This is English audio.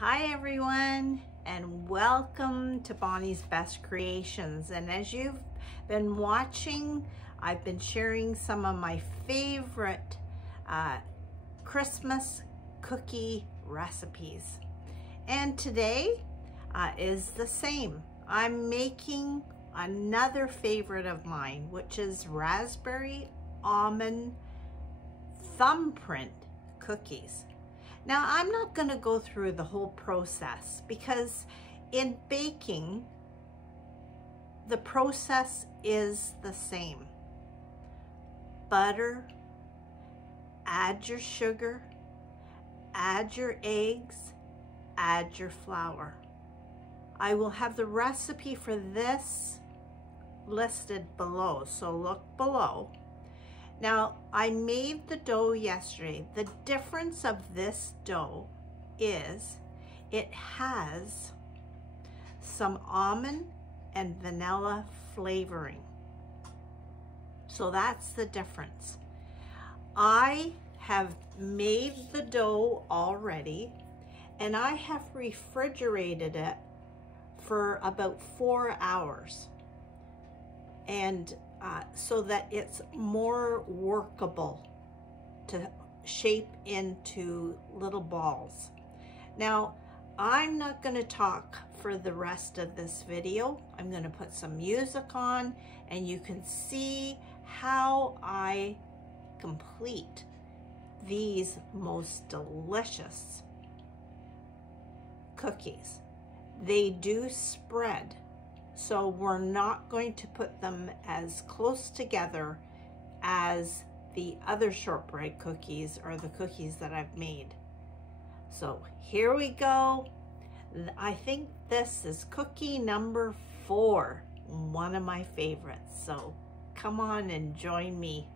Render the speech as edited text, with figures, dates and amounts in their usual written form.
Hi everyone, and welcome to Bonnie's Best Creations. And as you've been watching, I've been sharing some of my favorite Christmas cookie recipes. And today is the same. I'm making another favorite of mine, which is raspberry almond thumbprint cookies. Now, I'm not going to go through the whole process because in baking, the process is the same. Butter, add your sugar, add your eggs, add your flour. I will have the recipe for this listed below, so look below. Now, I made the dough yesterday. The difference of this dough is it has some almond and vanilla flavoring. So that's the difference. I have made the dough already, and I have refrigerated it for about 4 hours. And so that it's more workable to shape into little balls. Now, I'm not going to talk for the rest of this video. I'm going to put some music on and you can see how I complete these most delicious cookies. They do spread. So we're not going to put them as close together as the other shortbread cookies or the cookies that I've made. So here we go. I think this is cookie number 4, one of my favorites. So come on and join me.